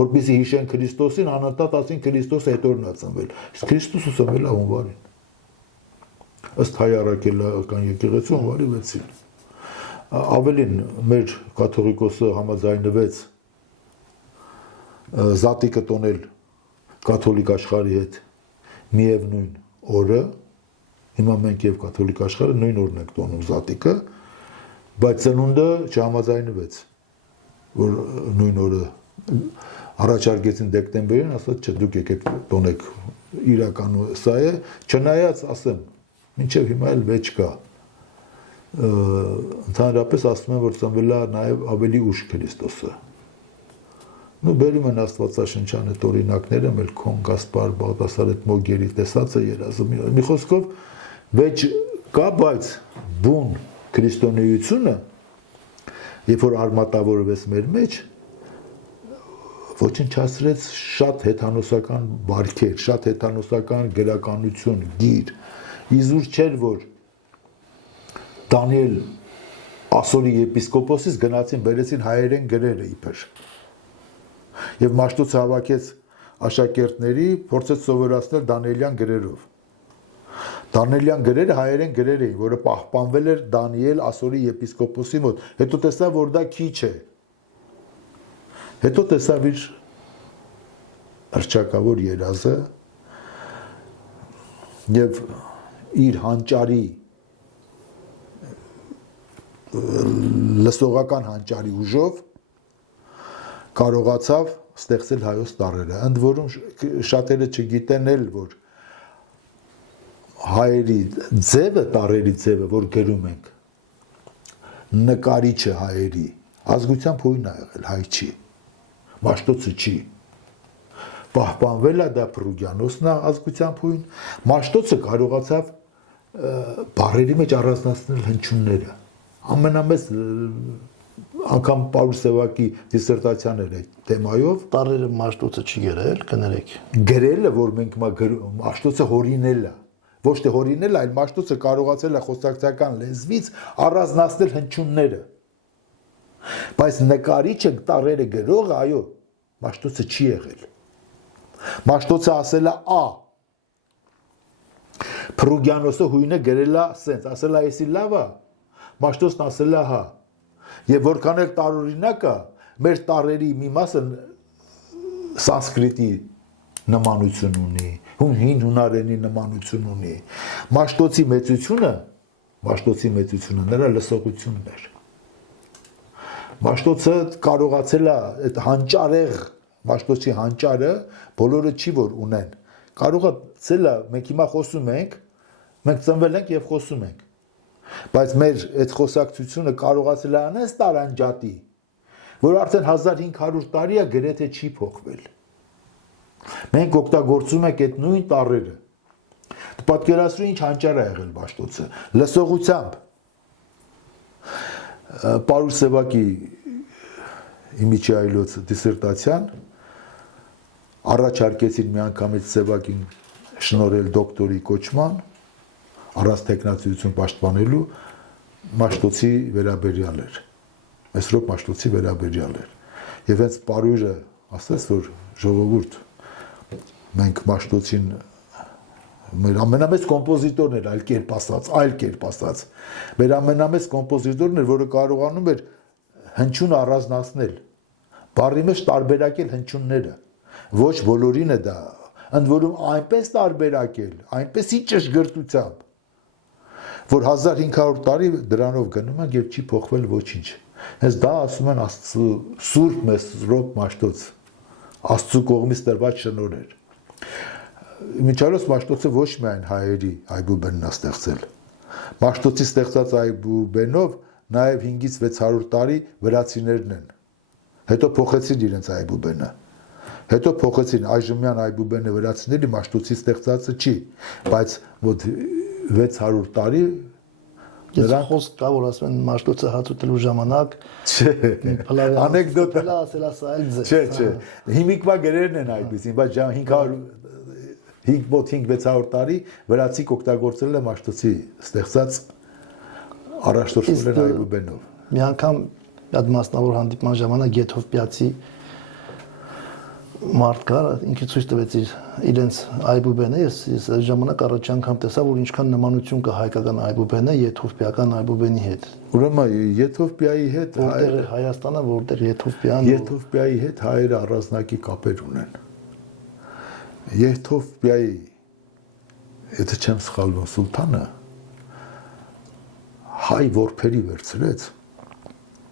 որպեսզի հիշեն Քրիստոսին, անընդհատ ասին Քրիստոսը հետորն է ծնվել։ Իսկ Քրիստոսը ծնվել է հունվարին։ Ըստ հայ առաքելական եկեղեցու հունվարի 6-ին։ Ավելին մեր կաթողիկոսը համաձայնվեց զատիկը տոնել կաթոլիկ աշխարհի հետ միևնույն օրը, հիմա մենք եւ կաթոլիկ աշխարհը նույն օրն ենք տոնում զատիկը, բայց ծնունդը չհամաձայնվեց, որ նույն օրը առաջարկեցին դեկտեմբերին, ասաց չէ, դուք եկեք տոնեք իրականում սա է, չնայած ասեմ, մինչև հիմա էլ վեճ կա, ընդհանրապես ասում են, որ ծնվել է նաև ավելի ուշ Քրիստոսը։ Բերում են Աստվածաշնչյան այդ օրինակները, Մելքոն, Գասպար, Բաղդասար այդ Մոգերի տեսածը երազում։ Մի խոսքով վեճ կա, բայց բուն քրիստոնեությունը, երբ որ արմատավորվեց մեր մեջ, ոչնչացրեց շատ հեթանոսական բարքեր, շատ հեթանոսական գրականություն, գիր։ Իզուր չէր, որ Դանիել Ասորի եպիսկոպոսից գնացին բերեցին հայերեն գրերը իբր։ Եվ Մաշտոցը հավաքեց աշակերտների, փորձեց սովորացնել դանիելյան գրերով։ Դանիելյան գրերը հայերեն գրեր էին, որը պահպանվել էր Դանիել Ասորի եպիսկոպոսի մոտ։ Հետո տեսավ, որ դա քիչ է։ Հետո տեսավ իր հռչակավոր երազը եւ իր հանճարի լսողական հանճարի ուժով կարողացավ ստեղծել հայոց տառերը։ Ընդ որում շատերը չգիտեն էլ, որ հայերի ձևը, տառերի ձևը, որ գրում ենք, նկարիչը հայերի ազգությամբ հույն է եղել, հայ չի, Մաշտոցը չի։ Պահպանվել է դա Պրուգյանոսն է ազգությամբ հույն, Մաշտոցը կարողացավ բառերի մեջ առանձնացնել հնչյունները։ Ամենամեծ անգամ Պաուլ Սևակի դիսերտացիան էր այդ թեմայով։ Տարերը Մաշտոցը չի գրել, կներեք։ Գրելը, որ մենք Մաշտոցը հորինել է, ոչ թե հորինել, այլ Մաշտոցը կարողացել է խոսակցական լեզվից առանձնացնել հնչյունները։ Բայց նկարիչը տարերը գրողը, այո, Մաշտոցը չի եղել։ Մաշտոցը ասել է «ա». Պրուգյանոսը հույնը գրել է սենց, ասել է «էսի լավ է», Մաշտոցն ասել է «հա»։ Եվ որքան էլ տարօրինակ է, մեր տառերի մի մասը սանսկրիտի նմանություն ունի, հին հունարենի նմանություն ունի։ Մաշտոցի մեծությունը նրա լսողությունն էր։ Մաշտոցը կարողացել է այդ հանճարեղ Մաշտոցի հանճարը բոլորը չի որ ունեն։ Կարողացել է, մենք հիմա խոսում ենք, մենք ծնվել ենք եւ խոսում ենք։ Բայց մեր այդ խոսակցությունը կարողացել է անես տարանջատի, որ արդեն 1500 տարի է գրեթե չի փոխվել։ Մենք օգտագործում ենք այդ նույն տառերը։ Պատկերացրու ինչ հանճար է եղել Մաշտոցը, լսողությամբ։ Պաուլ Սևակի իմիջի այլոց դիսերտացիան առաջարկեցին միանգամից Սևակին շնորհել դոկտորի կոչման, առանց տեխնացիություն պաշտպանելու Մաշտոցի վերաբերյալ էր։ Մեսրոպ Մաշտոցի վերաբերյալ էր։ Եվ հենց Պարույրը ասաց, որ ժողովուրդ, մենք Մաշտոցին մեր ամենամեծ կոմպոզիտորն էր, այլ կերպ ասած, մեր ամենամեծ կոմպոզիտորն էր, որը կարողանում էր հնչյուն առանձնացնել, բառի մեջ տարբերակել հնչյունները, ոչ բոլորին է դա, ընդ որում այնպես տարբերակել, այնպեսի ճշգրտությամբ, որ 1500 տարի դրանով գնում են եւ չի փոխվել ոչինչ։ Հենց դա ասում են Աստծո Սուրբ Մեսրոպ Մաշտոց, Աստծո կողմից տրված շնորհ էր։ Միջալոց Մաշտոցը ոչ միայն հայերի այբուբենն է ստեղծել։ Մաշտոցի ստեղծած այբուբենով նաև 5-ից 600 տարի վրացիներն են։ Հետո փոխեցին իրենց այբուբենը։ Հետո փոխեցին այժմյան այբուբենը վրացիների Մաշտոցի ստեղծածը չի, բայց ոդ 600 տարի Ես խոսք կա, որ ասում են Մաշտոցը հաց ուտելու ժամանակ անեկդոտա ասել ասա այլ ձեզ։ Չէ, հիմիկվա գրերն են այդպեսին, բայց 500-600 տարի վրացիք օգտագործել է Մաշտոցի ստեղծած առաջնորդներն այբուբենով։ Մի անգամ այդ մասնավոր հանդիպման ժամանակ Եթովպիացի մարդ կար, ինքը ցույց տվեց իրենց այբուբենը, ես այդ ժամանակ առաջ անգամ տեսա, որ ինչքան նմանություն կա հայկական այբուբենը եթովպիական այբուբենի հետ։ Ուրեմն Եթովպիայի հետ Որտեղ է Հայաստանը, որտեղ Եթովպիան։ Եթովպիայի հետ հայերը առանձնակի կապեր ունեն։ Եթովպիայի, եթե չեմ սխալվում, սուլթանը հայ որբերի վերցրեց,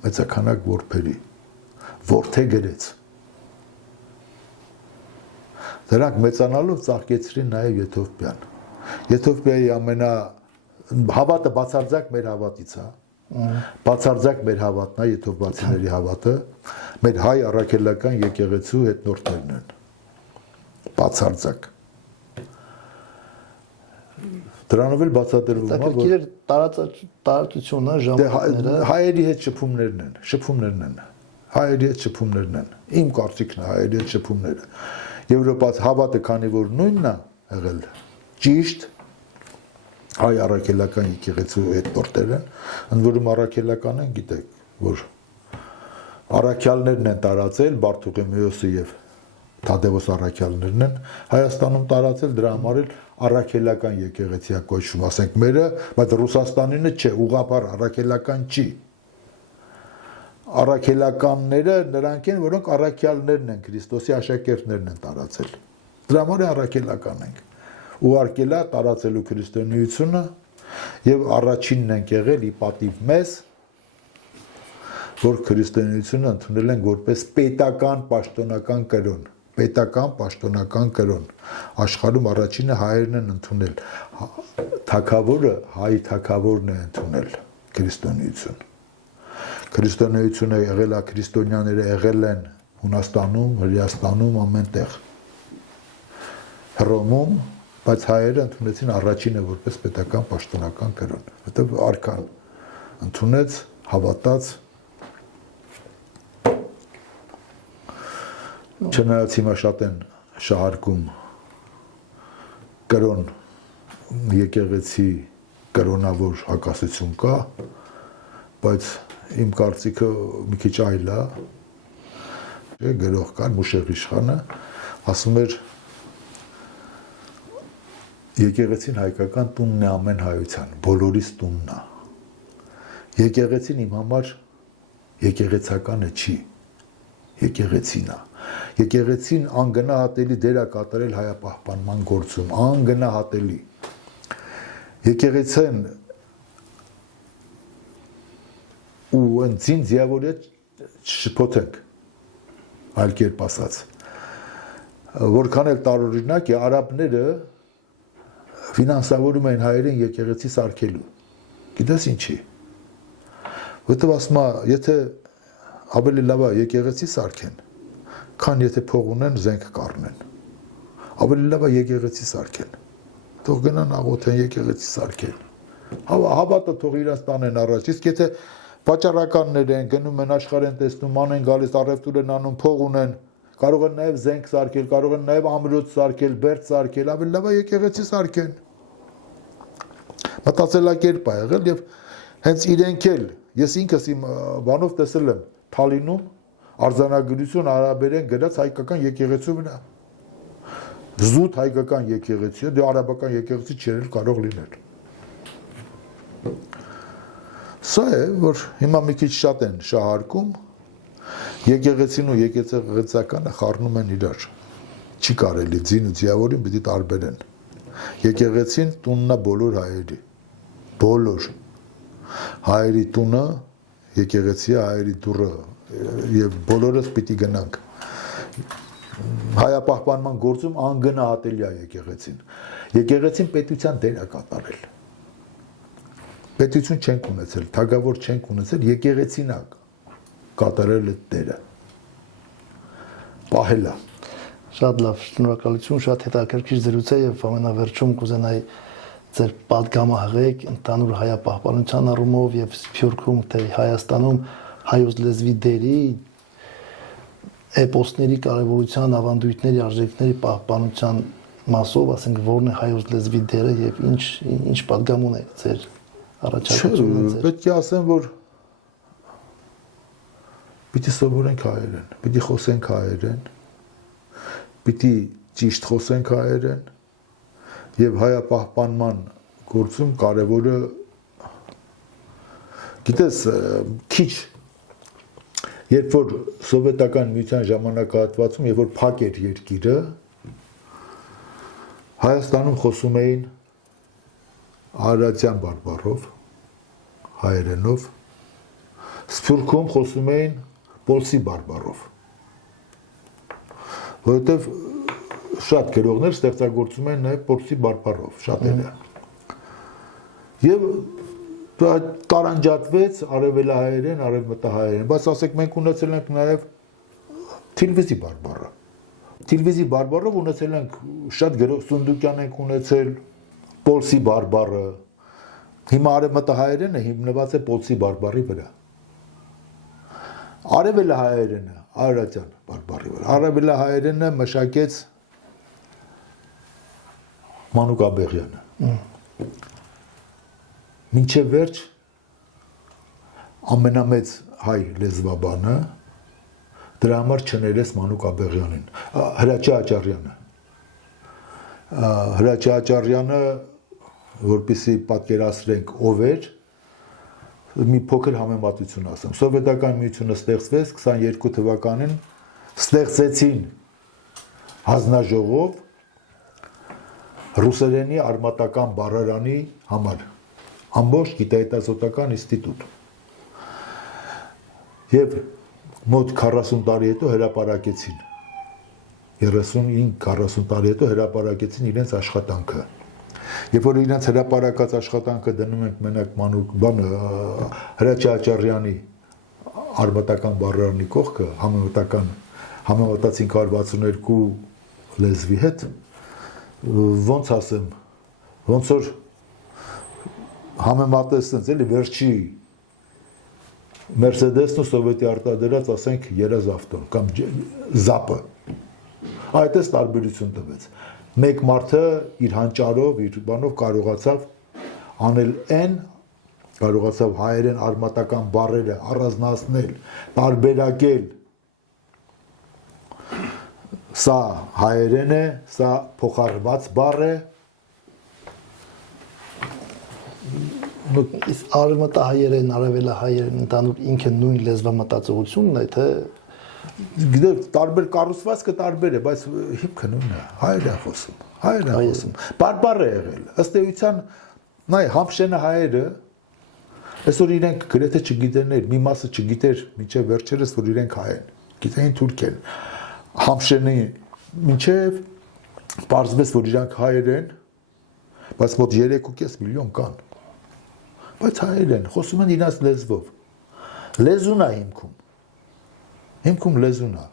մեծականակ որբերի, որդե գրեց։ Դրանք մեծանալով ծաղկեցրին նաև Եթովպիան։ Եթովպիայի հավատը բացարձակ մեր հավատից է։ Բացարձակ մեր հավատն է եթովպացիների հավատը, մեր հայ առաքելական եկեղեցու հետնորդներն են։ Բացարձակ։ Դրանով էլ բացատրվում է, որ տարածությունը ժամանակները հայերի հետ շփումներն են։ Հայերի հետ շփումներն են։ Իմ կարծիքն է հայերի հետ շփումները։ Եվրոպացի հավատը քանի որ նույնն է եղել ճիշտ հայ առաքելական եկեղեցու հետնորդներ են, ընդ որում առաքելական են, գիտեք, որ առաքյալներն են տարածել Բարթողեմեոսը եւ Թադևոս առաքյալներն են Հայաստանում տարածել, դրա համար էլ առաքելական եկեղեցիա կոչվում, ասենք մերը, բայց Ռուսաստանինը չէ, ուղղափառ առաքելական չի։ Առաքելականները նրանք են, որոնք առաքյալներն են, Քրիստոսի աշակերտներն են տարածել։ Դրա համար առաքելական ենք։ Ուղարկել է տարածելու քրիստոնեությունը եւ առաջինն են եղել ի պատիվ մեզ, որ քրիստոնեությունը ընդունել են որպես պետական պաշտոնական կրոն, պետական պաշտոնական կրոն։ Աշխարհում առաջինը հայերն են ընդունել։ Թագավորը հայ թագավորն է ընդունել քրիստոնեություն։ Քրիստոնեությունը եղել է, քրիստոնյաները եղել են Հունաստանում, Հրեաստանում, ամենտեղ։ Հռոմում, բայց հայերը ընդունեցին առաջինը որպես պետական պաշտոնական կրոն, որտեղ արքան ընդունեց, հավատաց։ Չնայած հիմա շատ են շահարկում կրոն եկեղեցի կրոնավոր հակասություն կա, բայց իմ կարծիքը մի քիչ այլ է, գրող կար Մուշեղ Իշխանը, ասում էր եկեղեցին հայկական տունն է ամեն հայության, բոլորիս տունն է։ Եկեղեցին իմ համար եկեղեցականը չի, եկեղեցին է։ Եկեղեցին անգնահատելի դեր է կատարել հայապահպանման գործում, անգնահատելի։ Եկեղեցին ու ընձին ձիավորը շփոթենք, այլ կերպ ասած։ Որքան էլ տարօրինակ է, արաբները ֆինանսավորում են հայերեն եկեղեցի սարքելու։ Գիտես ինչի։ Որտեվ ասում է, եթե ավելի լավ է եկեղեցի սարքեն, քան եթե փող ունեն զենք կառնեն։ Ավելի լավ է եկեղեցի սարքեն։ Թող գնան աղոթեն եկեղեցի սարքեն։ Հավատը թող իրաց տանեն առաջ։ Իսկ եթե վաճառականներ են, գնում են աշխարհ են տեսնում, ման են գալիս, առևտուր են անում, փող ունեն, կարող են նաև զենք սարքել, կարող են նաև ամրոց սարքել, բերդ սարքել, ավելի լավ է եկեղեցի սարքեն։ Մտածելակերպ է եղել եւ հենց իրենք էլ, ես ինքս իմ բանով տեսել եմ Թալինում արձանագրություն արաբերեն գրած հայկական եկեղեցու վրա։ Զուտ հայկական եկեղեցի, դե արաբական եկեղեցի չէր կարող լինել։ Սա է, որ հիմա մի քիչ շատ են շահարկում, եկեղեցին ու եկեղեցականը խառնում են իրար։ Չի կարելի, ձին ու ձիավորին պիտի տարբերեն։ Եկեղեցին տունն է բոլոր հայերի։ Բոլոր։ Հայերի տունը, եկեղեցի հայերի դուռը եւ բոլորս պիտի գնանք։ հայապահպանման գործում անգնահատելի է եկեղեցին։ Եկեղեցին պետության դեր է կատարել։ Պետություն չենք ունեցել, թագավոր չենք ունեցել, եկեղեցին է կատարել այդ դերը։ Պահել է։ Շատ լավ, շնորհակալություն, շատ հետաքրքիր զրույց է եւ ամենավերջում կուզենայի ձեր պատգամը հղեք ընդհանուր հայապահպանության առումով եւ Սփյուռքում թե Հայաստանում հայոց լեզվի դերի էպոսների կարևորության, ավանդույթների, արժեքների պահպանության մասով, ասենք, որն է հայոց լեզվի դերը եւ ինչ պատգամ ունեք ձեր առաջարկությունը ձեր։ Պետք է ասեմ, որ պիտի սովորենք հայերեն, պիտի խոսենք հայերեն, պիտի ճիշտ խոսենք հայերեն եւ հայապահպանման գործում կարևորը գիտես քիչ երբ որ սովետական միության ժամանակահատվածում երբ որ փակ էր երկիրը Հայաստանում խոսում էին արարատյան բարբառով հայերենով Սփյուռքում խոսում էին պոլսի բարբառով որովհետեւ շատ գրողներ ստեղծագործում են նաև պոլսի բարբառով շատերը եւ տարանջատվեց արևելահայերեն արևմտահայերեն բայց ասեք մենք ունեցել ենք նաև թիլվիզի բարբառը Թիլվիզի բարբառով ունեցել ենք շատ գրող Սունդուկյան ենք ունեցել պոլսի բարբառը հիմա արևմտահայերենը հիմնված է պոլսի բարբառի վրա արևելահայերենը արարատյան բարբառի վրա արևելահայերենը մշակեց Մանուկ Աբեղյանը մինչև վերջ ամենամեծ հայ լեզվաբանը դրա համար չներես Մանուկ Աբեղյանին Հրաչյա Աճարյանը որպեսզի պատկերացրենք ով էր մի փոքր համեմատություն ասեմ սովետական միությունը ստեղծվեց 22 թվականին ստեղծեցին հանձնաժողով ռուսերենի արմատական բառարանի համար ամբողջ գիտահետազոտական ինստիտուտ եւ մոտ 40 տարի հետո հրապարակեցին 35-40 տարի հետո հրապարակեցին իրենց աշխատանքը երբ որ իրենց հրապարակած աշխատանքը դնում ենք մենակ մանուկ բանը Հրաչյա Աճարյանի արմատական բառարանի կողքը համեմատած 562 լեզվի հետ ոնց ասեմ ոնց որ համեմատես տենց էլի վերջի Mercedes-ն ու սովետի արտադրած ասենք երազ ավտոն կամ զապը այդպես տարբերություն տվեց մեկ մարդը իր հանճարով իր բանով կարողացավ անել այն կարողացավ հայերեն արմատական բառերը առանձնացնել տարբերակել սա հայերեն է սա փոխառված բառ է Իսկ արևմտահայերեն, արևելահայերեն ընդհանուր ինքը նույն լեզվամտածողությունն է, թե գիտեք, տարբեր կառուցվածքը տարբեր է, բայց հիմքը նույնն է, հայերեն է խոսում, բարբառ է եղել, ըստ էության, նայ, Համշենը հայերը, այսօր իրենք գրեթե չգիտեներ, մի մասը չգիտեր, մինչև վերջերս, որ իրենք հայ են, գիտեին թուրք են, Համշենի մինչև պարզվեց, որ իրանք հայեր են, բայց մոտ 3.5 միլիոն կան բայց հայերեն, խոսում են իրաց լեզվով, լեզուն է հիմքում լեզուն է,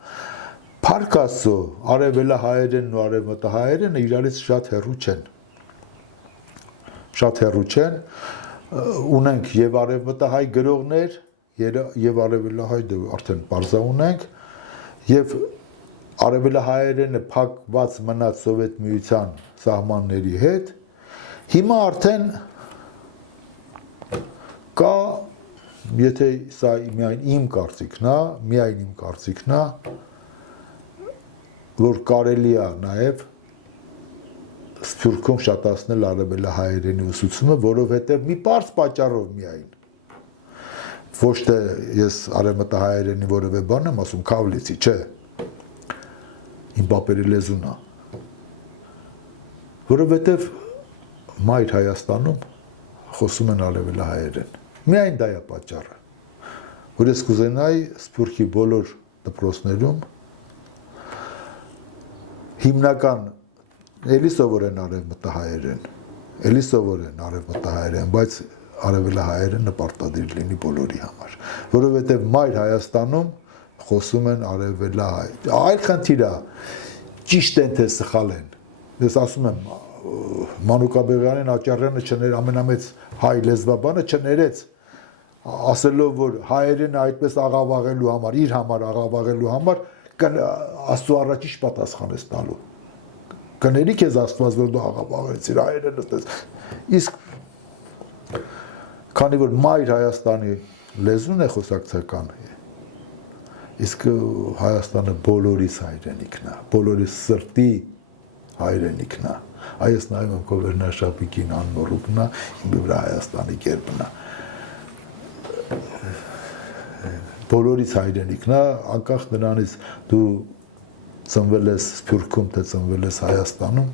փառք Աստծո, արևելահայերենն ու արևմտահայերենը իրարից շատ հեռու չեն, ունենք և արևմտահայ գրողներ, և արևելահայ արդեն պարզա ունենք, և արևելահայերենը փակված մնաց Սովետ միության սահմանների հետ, հիմա արդեն կա, եթե սա միայն իմ կարծիքն է, որ կարելի է նաև Սփյուռքում շատացնել արևելահայերենի ուսուցումը, որովհետև մի պարզ պատճառով միայն, ոչ թե ես արևմտահայերենի որևէ բան եմ ասում, քավլիցի, չէ, իմ պապերի լեզուն է, որովհետև մայր Հայաստանում խոսում են արևելահայերեն Միայն դա է պատճառը, որ ես կուզենայի Սփյուռքի բոլոր դպրոցներում հիմնական էլի սովորեն արևմտահայերեն, բայց արևելահայերը նպարտադիր լինի բոլորի համար, որովհետև մայր Հայաստանում խոսում են արևելահայ։ Այլ խնդիր է, ճիշտ են թե սխալ են։ Ես ասում եմ, Մանուկաբեղյանին Աճարյանը ամենամեծ հայ լեզվաբանը չներեց, ասելով, որ հայերենը այդպես աղավաղելու համար, իր համար աղավաղելու համար Աստծո առաջ ինչ պատասխան ես տալու։ Կների քեզ Աստված, որ դու աղավաղեցիր հայերենը տես։ Իսկ քանի որ մայր Հայաստանի լեզուն է խոսակցական, իսկ Հայաստանը բոլորիս հայրենիքն է, բոլորիս սրտի հայրենիքն է։ Այս նայում եմ քո վերնաշապիկին անմոռուկն է, իմ վրա Հայաստանի կերպն է։ Բոլորիս հայրենիքն է, անկախ նրանից դու ծնվել ես Սփյուռքում, թե ծնվել ես Հայաստանում,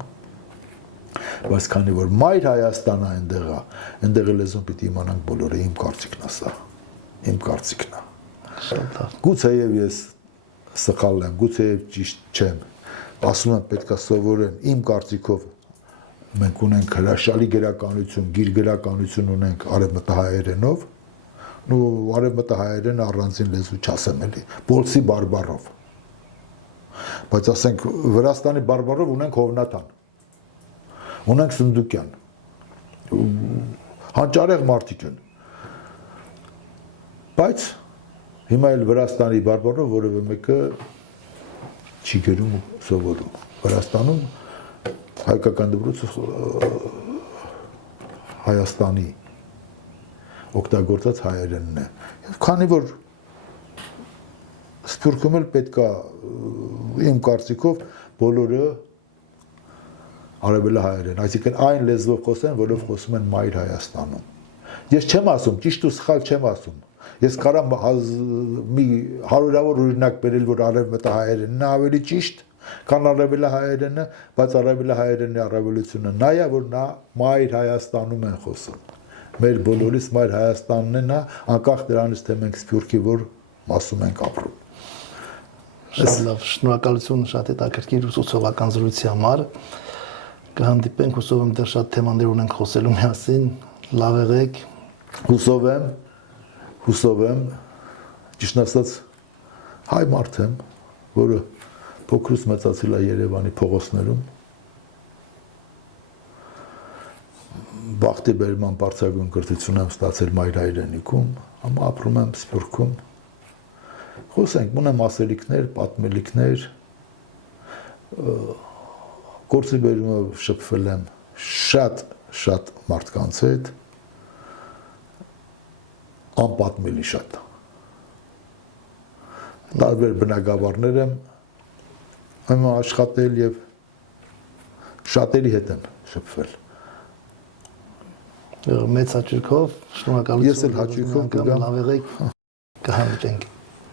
բայց քանի որ մայր Հայաստանը այնտեղ լեզուն պիտի իմանանք բոլորը, իմ կարծիքն է սա, իմ կարծիքն է։ Գուցեև ես սխալ եմ, գուցեև ճիշտ չեմ, ասում եմ պետք է սովորեն, իմ կարծիքով մենք ունենք հրաշալի գրականություն, գիր գրականություն ունենք արևմտահայերենով, ու արևմտահայերենը առանձին լեզու չասեմ էլի, Բոլսի բարբառով, բայց ասենք Վրաստանի բարբառով ունենք Հովնատան, ունենք Սնդուկյան, հանճարեղ մարդիկ են, բայց հիմա էլ Վրաստանի բարբառով որևէ մեկը չի գրում ու սովորում։ Վրաստանում հայկական դպրոցը Հայաստանի օգտագործած հայերենն է։ Քանի որ Սփյուռքում էլ պետքա իմ կարծիքով բոլորը արևելահայերեն, այսինքն այն լեզվով խոսեն, որով խոսում են մայր Հայաստանում։ Ես չեմ ասում, ճիշտ ու սխալ չեմ ասում։ Ես կարամ մի հարյուրավոր օրինակ բերել, որ արևմտահայերենն է ավելի ճիշտ, քան արևելահայերենը, բայց արևելահայերենի առավելությունը նա է, որ նա մայր Հայաստանում են խոսում։ Մեր բոլորիս մայր Հայաստանն է նա, անկախ դրանից, թե մենք Սփյուռքի որ մասում ենք ապրում։ Շատ լավ, շնորհակալություն շատ հետաքրքիր ուսուցողական զրույցի համար։ Կհանդիպենք, հուսով եմ դեռ շատ թեմաներ ունենք խոսելու միասին, լավ եղեք։ Հուսով եմ, ճիշտ ասած, հայ մարդ եմ, որը փոքրուց մեծացել է Երևանի փողոցներում, բախտի բերման բարձրագույն կրթություն եմ ստացել մայր հայրենիքում, amma ապրում եմ Սփյուռքում։ Խոսենք, ունեմ ասելիքներ, պատմելիքներ, գործի բերումով շփվել եմ շատ մարդկանց հետ, անպատմելի շատ։ Տարբեր բնակավարներ եմ աշխատել եւ շատերի հետ եմ շփվել։ Մեծ հաճույքով, շնորհակալություն։ Ես էլ հաճույքով կգամ, լավ եղեք, կհանդիպենք։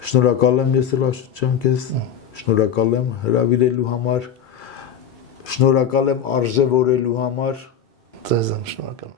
Շնորհակալ եմ ես էլ աշճեմ քեզ, շնորհակալ եմ հրավիրելու համար, շնորհակալ եմ արժևորելու համար։ Ձեզ եմ շնորհակալ։